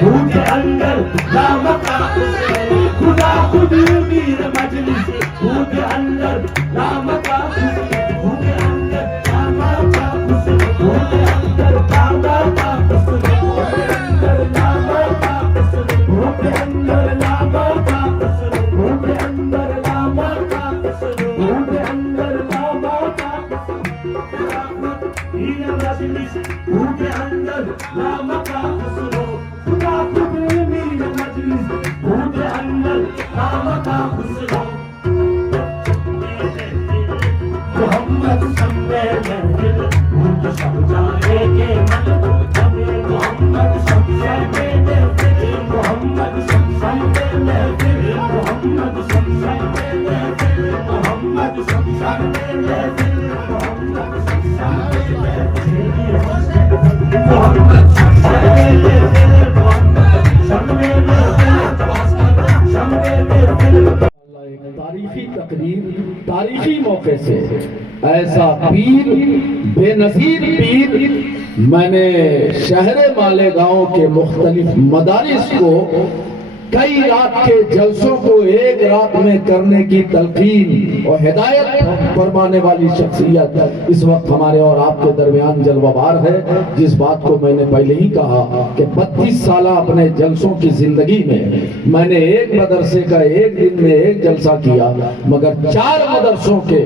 خود اندر لامکا خدا خود میر مجلس خود اندر لامکا خود اندر لامکا خود اندر لامکا خود اندر لامکا خود اندر لامکا خود اندر لامکا خود اندر لامکا میر مجلس خود اندر لامکا خدا خود میر مجلس خود اندر لامکا محمد سمے میں دل بھوت سب جائے گے من کو جبے محمد سمے میں دل محمد سمے میں دل محمد سمے میں دل محمد سمے میں دل محمد سمے میں دل محمد سمے میں دل محمد سمے میں دل تاریخی تقریر تاریخی موقع سے ایسا پیر بے نظیر پیر میں نے شہر مالیگاؤں کے مختلف مدارس کو کئی رات کے جلسوں کو ایک رات میں کرنے کی تلقین اور ہدایت فرمانے والی شخصیت اس وقت ہمارے اور آپ کے درمیان جلوہ بار ہے، جس بات کو میں نے پہلے ہی کہا کہ 32 سالہ اپنے جلسوں کی زندگی میں نے ایک مدرسے کا ایک دن میں ایک جلسہ کیا، مگر 4 مدرسوں کے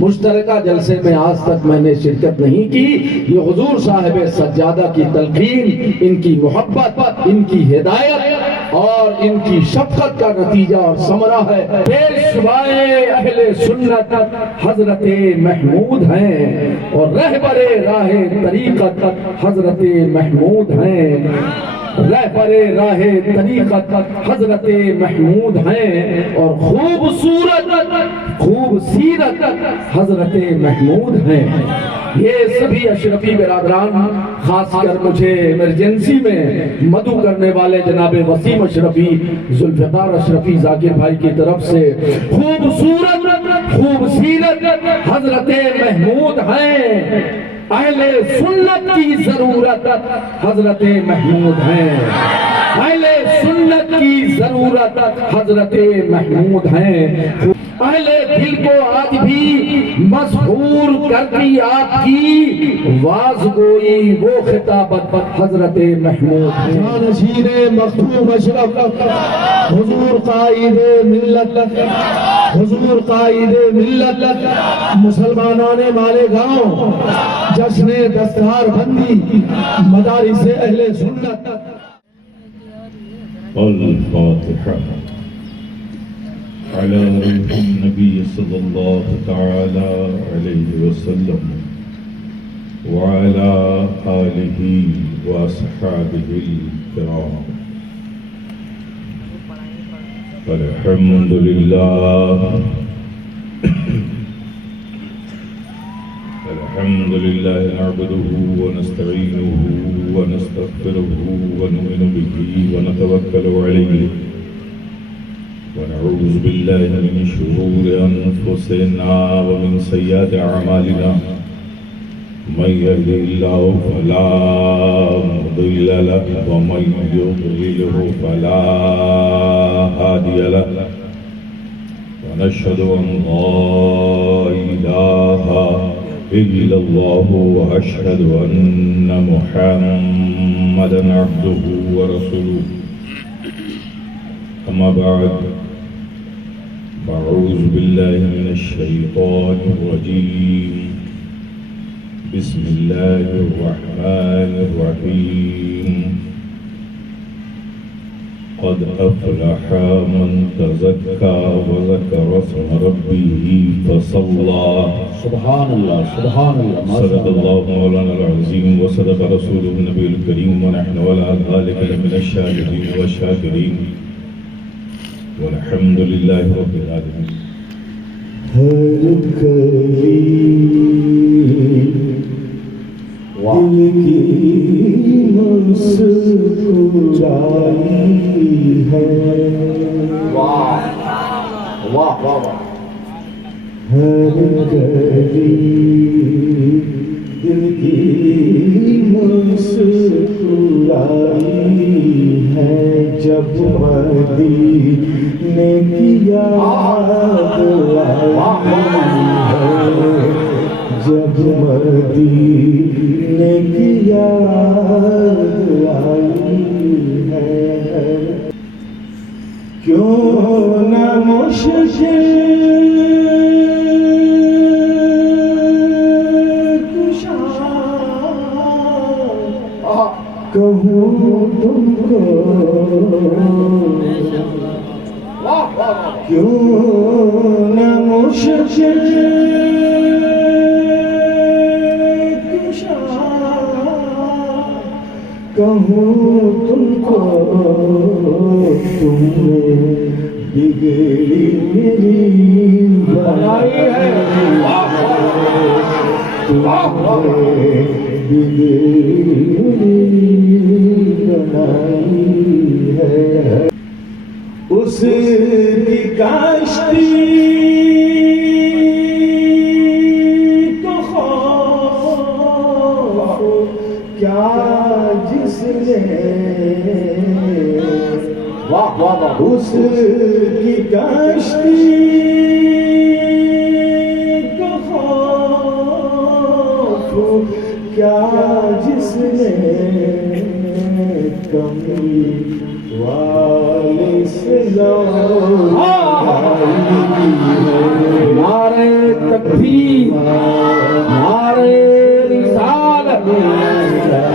مشترکہ جلسے میں آج تک میں نے شرکت نہیں کی۔ یہ حضور صاحب سجادہ کی تلقین، ان کی محبت، ان کی ہدایت اور ان کی شفقت کا نتیجہ اور ثمرہ ہے۔ پیشوائے اہل سنت حضرت محمود ہیں اور رہبر راہ طریقت حضرت محمود ہیں، رہبر راہ طریقت حضرت محمود ہیں اور خوبصورت خوب سیرت حضرت محمود ہیں۔ یہ سبھی اشرفی برادران، خاص کر مجھے ایمرجنسی میں مدعو کرنے والے جناب وسیم اشرفی، ذوالفقار اشرفی ذاکر بھائی کی طرف سے خوبصورت خوب سیرت حضرت محمود ہیں، اہل سنت کی ضرورت حضرت محمود ہیں، اہل سنت کی ضرورت حضرت محمود ہیں۔ اہل دل کو آج بھی مسحور کرتی آپ کی واز گوئی وہ خطابت حضرت محمود ہیں۔ جانشین مختوم اشرف حضور قائد ملت، حضور قائد ملت، مسلمانان مالیگاؤں جشن دستار بندی مدارس اہل سنت۔ الفاتحہ على روح النبي صلى الله تعالى عليه وسلم وعلى آله وأصحابه الكرام۔ الحمد لله الحمد لله نعبده ونستعينه ونستغفره ونؤمن به ونتوكل عليه ونعوذ بالله من شرور أنفسنا ومن سيئات أعمالنا، من يهده الله فلا مضل له ومن يضلله فلا هادي له، ونشهد أن لا إله إلا الله وأشهد أن محمدا عبده ورسوله۔ أما بعد، أعوذ بالله من الشيطان الرجيم، بسم الله الرحمن الرحيم۔ قد أفلح من تزكى وذكر اسم ربه فصلى۔ سبحان اللہ سبحان اللہ، صدق الله مولانا العظيم وصدق رسوله النبي الكريم، ونحن على ذلك لمن الشاهدين والشاكرين، والحمد لله رب العالمين۔ ہر کلی دل کی مسکرائی ہے، واہ واہ واہ واہ، ہر کلی دل کی مسکرائی ہے، مدینے کی یاد آئی ہے کیوں نہ مشکل کشا کہوں تم کو کیوں نہ مشکل کشا کہوں تم کو تم نے بگڑی میری بنائی ہے تم نے بگڑی میری بنائی ہے اس کی کاشتی کو خوف کیا جس نے اس کی کاشتی کو خوف کیا جس نے کمی والے سے نعرے تکبیر نعرے رسالت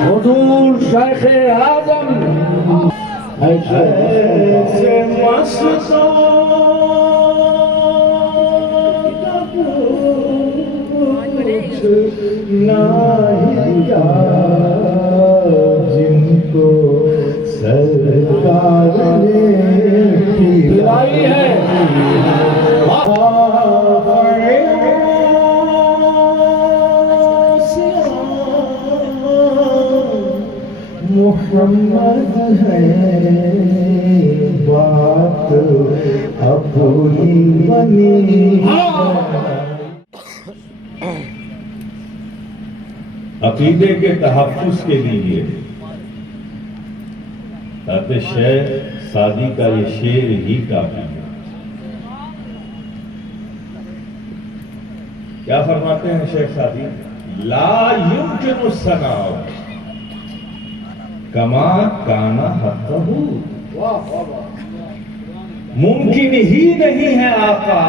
حضور شیخ اعظم ایسے مستوں کچھ نہیں کیا جن کو سرکار نے پلائی ہے محمد ہے بات اپنی بنی عقیدے کے تحفظ کے لیے حضرت شیخ سعدی کا یہ شعر ہی کافی ہے. کیا فرماتے ہیں شیخ سعدی؟ لا یمکن الثناء کما کان حقہ، ممکن ہی نہیں ہے آقا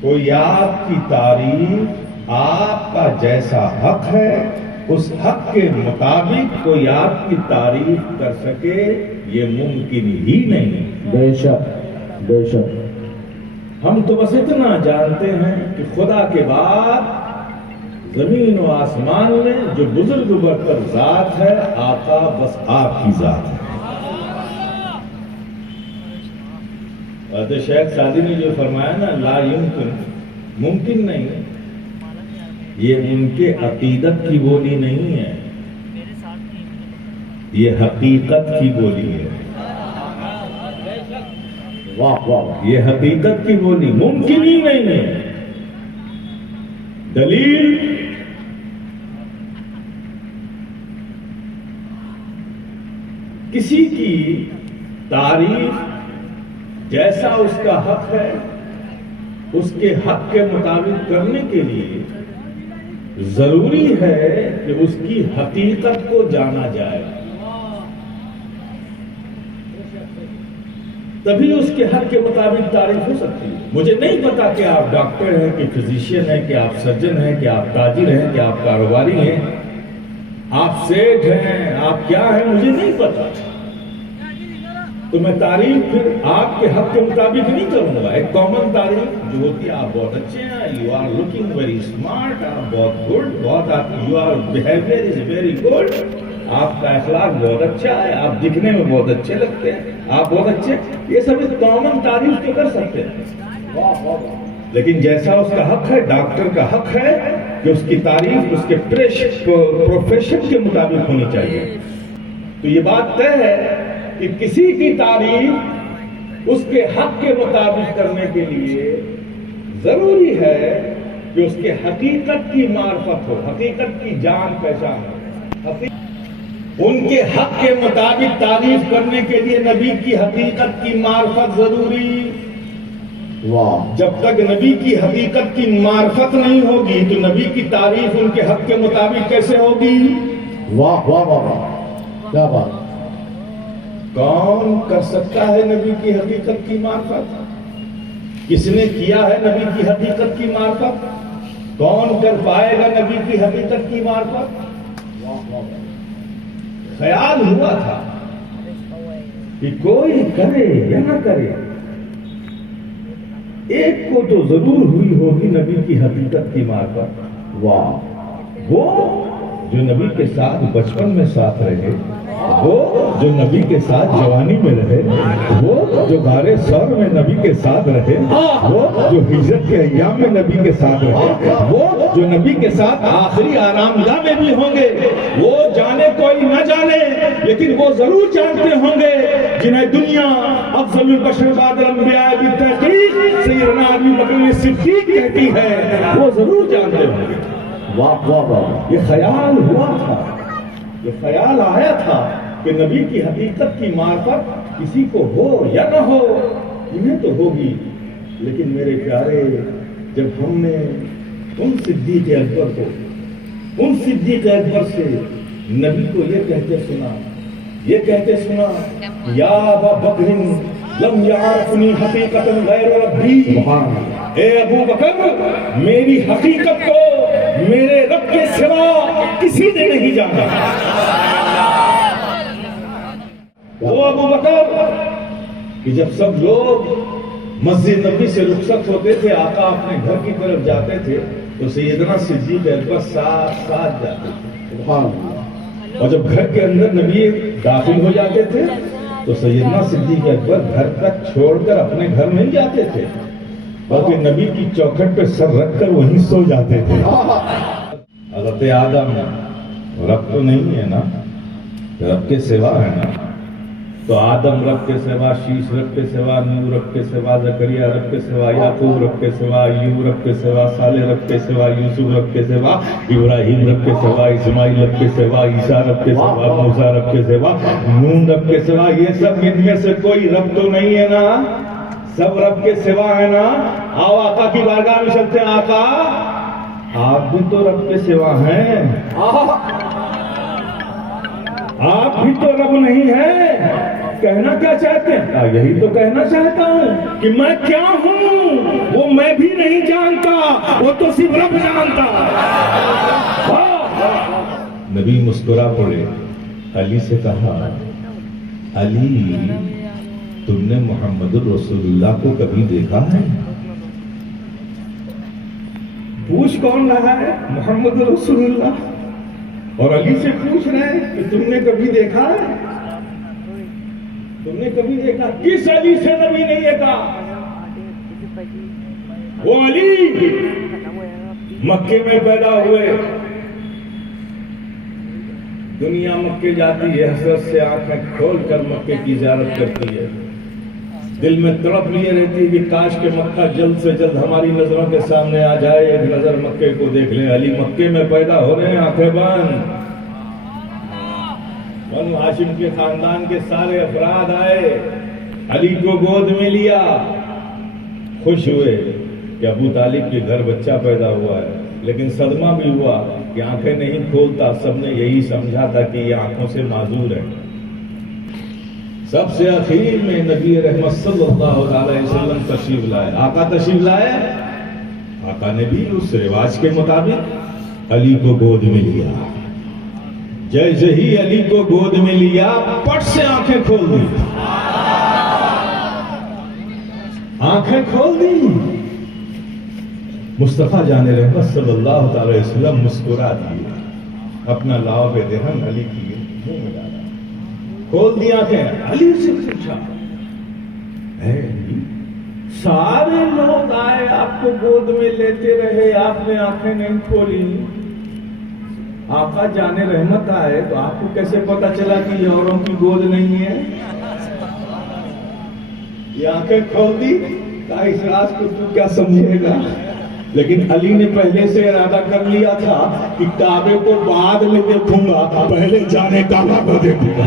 کوئی آپ کی تعریف آپ کا جیسا حق ہے اس حق کے مطابق کوئی آپ کی تعریف کر سکے، یہ ممکن ہی نہیں. بے شک بے شک. ہم تو بس اتنا جانتے ہیں کہ خدا کے بعد زمین و آسمان میں جو بزرگ برتر ذات ہے آقا بس آپ کی ذات ہے. حضرت شیخ سعدی نے جو فرمایا نا لا یمکن، ممکن نہیں، یہ ان کے عقیدت کی بولی نہیں ہے، یہ حقیقت کی بولی ہے. واہ واہ. یہ حقیقت کی بولی ممکن ہی نہیں ہے. دلیل کسی کی تعریف جیسا اس کا حق ہے اس کے حق کے مطابق کرنے کے لیے ضروری ہے کہ اس کی حقیقت کو جانا جائے، تبھی اس کے حق کے مطابق تعریف ہو سکتی ہے. مجھے نہیں پتا کہ آپ ڈاکٹر ہیں کہ فزیشین ہیں کہ آپ سرجن ہیں کہ آپ تاجر ہیں کہ آپ کاروباری ہیں، آپ سیٹھ ہیں، آپ کیا ہیں، مجھے نہیں پتا. تو میں تعریف پھر آپ کے حق کے مطابق نہیں کروں گا. ایک کامن تعریف جو ہوتی ہے آپ بہت اچھے ہیں، you are looking very smart, آپ بہت گڈ، بہت آپ you are behaviour is very good, آپ کا اخلاق بہت اچھا ہے، آپ دکھنے میں بہت اچھے لگتے ہیں، آپ بہت اچھے، یہ سب ایک کامن تعریف تو کر سکتے ہیں. لیکن جیسا اس کا حق ہے، ڈاکٹر کا حق ہے کہ اس کی تعریف اس کے پروفیشن کے مطابق ہونی چاہیے. تو یہ بات طے ہے کہ کسی کی تعریف اس کے حق کے مطابق کرنے کے لیے ضروری ہے کہ اس کے حقیقت کی معرفت ہو، حقیقت کی جان پہچان ہو. ان کے حق کے مطابق تعریف کرنے کے لیے نبی کی حقیقت کی معرفت ضروری واہ جب تک نبی کی حقیقت کی معرفت نہیں ہوگی تو نبی کی تعریف ان کے حق کے مطابق کیسے ہوگی؟ واہ واہ واہ واہ، کیا بات! کون کر سکتا ہے نبی کی حقیقت کی معرفت؟ کس نے کیا ہے نبی کی حقیقت کی معرفت؟ کون کر پائے گا نبی کی حقیقت کی معرفت؟ خیال ہوا تھا کہ کوئی کرے یا نہ کرے، ایک کو تو ضرور ہوئی ہوگی نبی کی حقیقت کی معرفت۔ واہ! وہ جو نبی کے ساتھ بچپن میں ساتھ رہے، وہ جو نبی کے ساتھ جوانی میں رہے، وہ جو غار ثور میں نبی کے ساتھ رہے، وہ جو ہجرت کے ایام میں نبی کے ساتھ رہے، وہ جو نبی کے ساتھ آخری آرامگاہ میں بھی ہوں گے، وہ جانے کوئی نہ جانے لیکن وہ ضرور جانتے ہوں گے جنہیں دنیا افضل البشر بعد الانبیاء بالتحقیق سیدنا ابو بکر صدیق کہتی ہے، وہ ضرور جانتے ہوں گے۔ واہ واہ واہ! یہ خیال ہوا تھا، یہ خیال آیا تھا کہ نبی کی حقیقت کی معرفت کسی کو ہو یا نہ ہو، انہیں تو ہوگی، لیکن میرے پیارے، جب ہم نے ان صدیق اکبر کو، ان صدیق اکبر سے نبی کو یہ کہتے سنا یا ابا بکر لم یعرفنی حقیقتا غیر ربی، سبحان اللہ! اے ابو بکر، میری حقیقت کو میرے رب کے سوا کسی نے نہیں جانا۔ وہ ابو بکر کہ جب سب لوگ مسجد نبی سے رخصت ہوتے تھے، آقا اپنے گھر کی طرف جاتے تھے تو سیدنا صدیق اکبر ساتھ جاتے تھے، سبحان اللہ! اور جب گھر کے اندر نبی داخل ہو جاتے تھے تو سیدنا صدیق اکبر گھر تک چھوڑ کر اپنے گھر نہیں جاتے تھے، بلکہ نبی کی چوکھٹ پہ سر رکھ کر وہیں سو جاتے تھے۔ حضرت آدم رب تو نہیں ہے نا، رب کے سوا ہے نا، تو آدم رب کے سوا، شیش رب کے سوا، نوح رب کے سوا، زکریا رب کے سوا، یعقوب رب کے سوا، ایوب رب کے سوا، صالح رب کے سوا، یوسف رب کے سوا، ابراہیم رب کے سوا، اسماعیل رب کے سوا، عیسیٰ رب کے سوا، موسیٰ رب کے سوا، نون رب کے سوا، یہ سب ان میں سے کوئی رب تو نہیں ہے نا، سب رب کے سوا ہے نا۔ آؤ آقا کی بارگاہ میں چلتے ہیں، آقا آپ بھی تو رب کے سوا ہیں، آپ بھی تو رب نہیں ہیں۔ کہنا کیا چاہتے ہیں؟ یہی تو کہنا چاہتا ہوں کہ میں کیا ہوں وہ میں بھی نہیں جانتا، وہ تو صرف رب جانتا۔ نبی مسکرا پڑے، علی سے کہا، علی تم نے محمد الرسول اللہ کو کبھی دیکھا ہے؟ پوچھ کون رہا ہے؟ محمد الرسول اللہ، اور علی سے پوچھ رہے ہیں کہ تم نے کبھی دیکھا ہے؟ تم نے کبھی دیکھا؟ کس علی سے نبی نہیں دیکھا؟ وہ علی مکے میں پیدا ہوئے، دنیا مکے جاتی ہے، حسرت سے آنکھیں کھول کر مکے کی زیارت کرتی ہے، دل میں تڑپ لیے رہتی ہے کہ کاش کہ مکہ جلد سے جلد ہماری نظروں کے سامنے آ جائے، ایک نظر مکے کو دیکھ لیں۔ علی مکے میں پیدا ہو رہے ہیں، آنکھیں بند، بنو ہاشم کے خاندان کے سارے افراد آئے، علی کو گود میں لیا، خوش ہوئے کہ ابو طالب کے گھر بچہ پیدا ہوا ہے، لیکن صدمہ بھی ہوا کہ آنکھیں نہیں کھولتا، سب نے یہی سمجھا تھا کہ یہ آنکھوں سے معذور ہے۔ سب سے اخیر میں نبی رحمت صلی اللہ علیہ وسلم تشریف لائے، آقا تشریف لائے، آقا نے بھی اس رواج کے مطابق علی کو گود میں لیا۔ جیسے ہی علی کو گود میں لیا، پٹ سے آنکھیں کھول دی، آنکھیں کھول دی۔ مصطفیٰ جان رحمت صلی اللہ علیہ وسلم مسکرا دیے، اپنا لاؤ بے دہن علی کی منہ میں ڈالا، کھول دی آنکھیں۔ علی سے پوچھا، اے علی، سارے لوگ آئے آپ کو گود میں لیتے رہے، آپ نے آنکھیں نہیں کھولی، آقا جانے رحمت آئے تو آپ کو کیسے پتا چلا کہ یہ اوروں کی گود نہیں ہے؟ یہ آنکھیں کھول دی، کہا اس راز کو تو کیا سمجھے گا؟ لیکن علی نے پہلے سے ارادہ کر لیا تھا کہ کعبے کو بعد میں دیکھوں گا، پہلے جانے کعبہ کو دیکھوں گا۔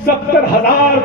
70,000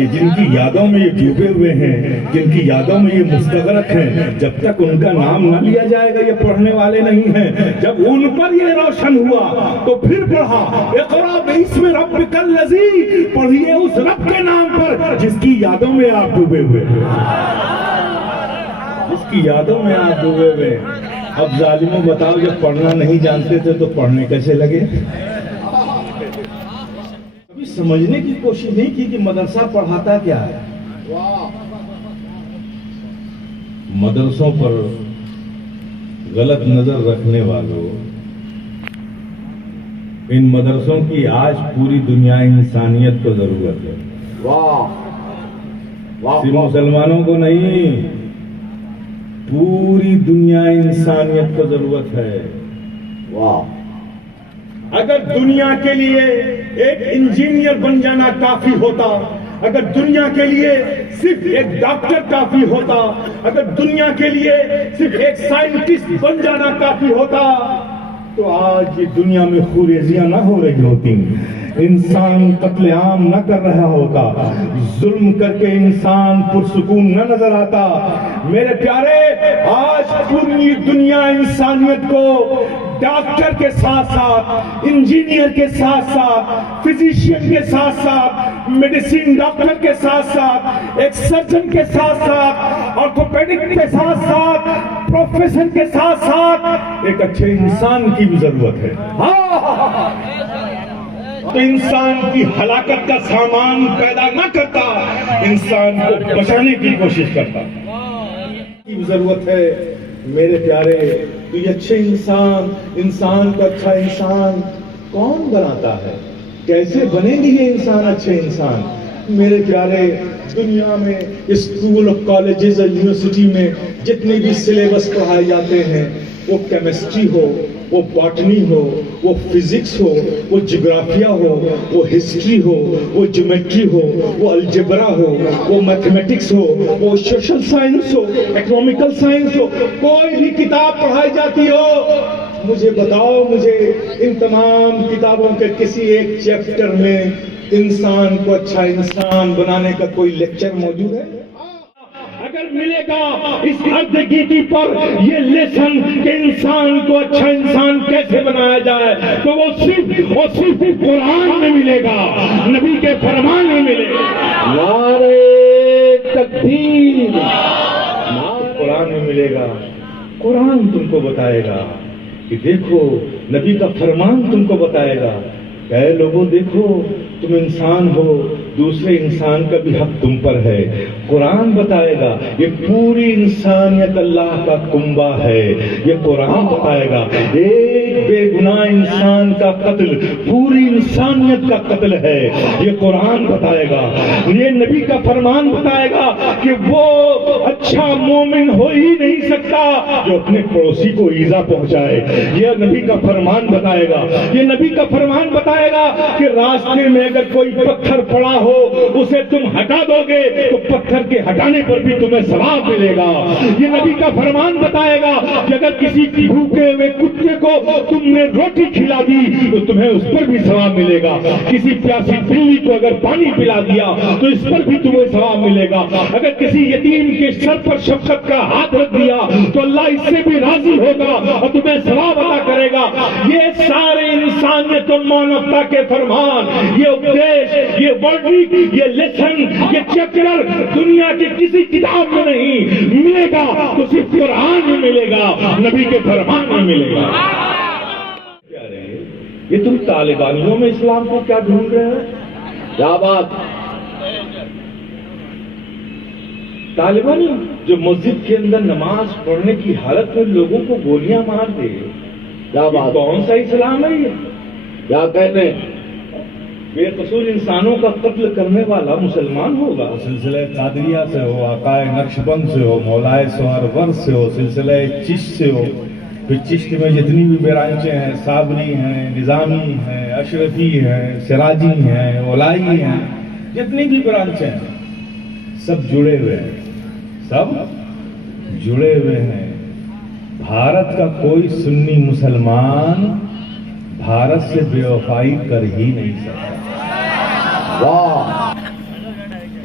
کہ جن کی یادوں میں یہ ڈوبے ہوئے ہیں، جن کی یادوں میں یہ مستغرق ہیں، جب تک ان کا نام نہ لیا جائے گا یہ پڑھنے والے نہیں ہیں۔ جب ان پر یہ روشن ہوا تو پھر پڑھا اقرا باسم ربک الذی، پڑھیے اس رب کے نام پر جس کی یادوں میں آپ ڈوبے ہوئے ہیں، جس کی یادوں میں آپ ڈوبے ہوئے ہیں۔ اب ظالموں بتاؤ، جب پڑھنا نہیں جانتے تھے تو پڑھنے کیسے لگے؟ کبھی سمجھنے کی کوشش نہیں کی کہ مدرسہ پڑھاتا کیا ہے۔ مدرسوں پر غلط نظر رکھنے والوں، ان مدرسوں کی آج پوری دنیا انسانیت کو ضرورت ہے، صرف مسلمانوں کو نہیں، پوری دنیا انسانیت کو ضرورت ہے۔ اگر دنیا کے لیے ایک انجینئر بن جانا کافی ہوتا، اگر دنیا کے لیے صرف ایک ڈاکٹر کافی ہوتا، اگر دنیا کے لیے صرف ایک سائنٹسٹ بن جانا کافی ہوتا، تو آج یہ دنیا میں خوریزیاں نہ ہو رہی ہوتی، انسان قتل عام نہ کر رہا ہوتا، ظلم کر کے انسان پرسکون نہ نظر آتا۔ میرے پیارے، آج پوری دنیا انسانیت کو ڈاکٹر کے ساتھ ساتھ، انجینئر کے ساتھ ساتھ، فزیشین کے ساتھ ساتھ، میڈیسن ڈاکٹر کے ساتھ ساتھ، ایک سرجن کے ساتھ ساتھ، آرتھوپیڈک کے ساتھ ساتھ، پروفیسر کے ساتھ ساتھ ایک اچھے انسان کی بھی ضرورت ہے۔ تو انسان کی ہلاکت کا سامان پیدا نہ کرتا، انسان کو بچانے کی کوشش کرتا کی بھی ضرورت ہے۔ میرے پیارے، تو یہ اچھے انسان کو اچھا انسان کون بناتا ہے؟ کیسے بنیں گے یہ انسان اچھے انسان؟ میرے پیارے، دنیا میں اسکول اور کالجز اور یونیورسٹی میں جتنے بھی سلیبس پڑھائے جاتے ہیں، وہ کیمسٹری ہو، وہ باٹنی ہو، وہ فزکس ہو، وہ جغرافیہ ہو، وہ ہسٹری ہو، وہ جیومیٹری ہو، وہ الجبرا ہو، وہ میتھمیٹکس ہو، وہ سوشل سائنس ہو، اکنامیکل سائنس ہو، کوئی بھی کتاب پڑھائی جاتی ہو، مجھے بتاؤ، مجھے ان تمام کتابوں کے کسی ایک چیپٹر میں انسان کو اچھا انسان بنانے کا کوئی لیکچر موجود ہے؟ اگر ملے گا اس ارض گیتی پر یہ لیسن کہ انسان کو اچھا انسان کیسے بنایا جائے، تو وہ صرف اور صرف قرآن میں ملے گا، نبی کے فرمان میں ملے گا۔ نعرہ تکبیر، قرآن میں ملے گا۔ قرآن تم کو بتائے گا کہ دیکھو، نبی کا فرمان تم کو بتائے گا، اے لوگوں دیکھو، تم انسان ہو، دوسرے انسان کا بھی حق تم پر ہے۔ قرآن بتائے گا یہ پوری انسانیت اللہ کا کنبہ ہے، یہ قرآن بتائے گا ایک بے گناہ انسان کا قتل پوری انسانیت کا قتل ہے، یہ قرآن بتائے گا۔ یہ نبی کا فرمان بتائے گا کہ وہ اچھا مومن ہو ہی نہیں سکتا جو اپنے پڑوسی کو ایذا پہنچائے، یہ نبی کا فرمان بتائے گا۔ یہ نبی کا فرمان بتائے گا کہ راستے میں اگر کوئی پتھر پڑا ہو اسے تم ہٹا دو گے تو پتھر کے ہٹانے پر بھی تمہیں ثواب ملے گا۔ یہ نبی کا فرمان بتائے گا کہ اگر کسی بھوکے ہوئے کتے کو تم نے روٹی کھلا دی تو تمہیں اس پر بھی ثواب ملے گا، کسی پیاسی بلی کو اگر پانی پلا دیا تو اس پر بھی تمہیں ثواب ملے گا، اگر کسی یتیم کے سر پر شفقت کا ہاتھ رکھ دیا تو اللہ اس سے بھی راضی ہوگا اور تمہیں ثواب عطا کرے گا۔ یہ سارے انسانیت و مانوتا کے فرمان، یہ اپدیش، یہ ورڈنگ، یہ لیسن، یہ چیپٹر دنیا کی کسی کتاب میں نہیں ملے گا، تو صرف قرآن میں ملے گا، نبی کے فرمان میں ملے گا۔ یہ تم طالبانیوں میں اسلام کو کیا ڈھونڈ رہے ہیں؟ کیا بات؟ طالبان جو مسجد کے اندر نماز پڑھنے کی حالت میں لوگوں کو گولیاں مار دے، کیا بات؟ کون سا اسلام ہے یہ؟ کیا کہتے ہیں؟ بے قصور انسانوں کا قتل کرنے والا مسلمان ہوگا؟ سلسلہ قادریہ سے ہو، عقائے نقشبند سے ہو، مولائے سہرور سے ہو، سلسلہ چشت سے ہو، پھر چشت میں جتنی بھی برانچیں ہیں، صابری ہیں، نظامی ہیں، اشرفی ہیں، سراجی ہیں، اولائی ہیں، جتنی بھی برانچیں ہیں سب جڑے ہوئے ہیں، سب جڑے ہوئے ہیں۔ بھارت کا کوئی سنی مسلمان بھارت سے بے وفائی کر ہی نہیں سکتا۔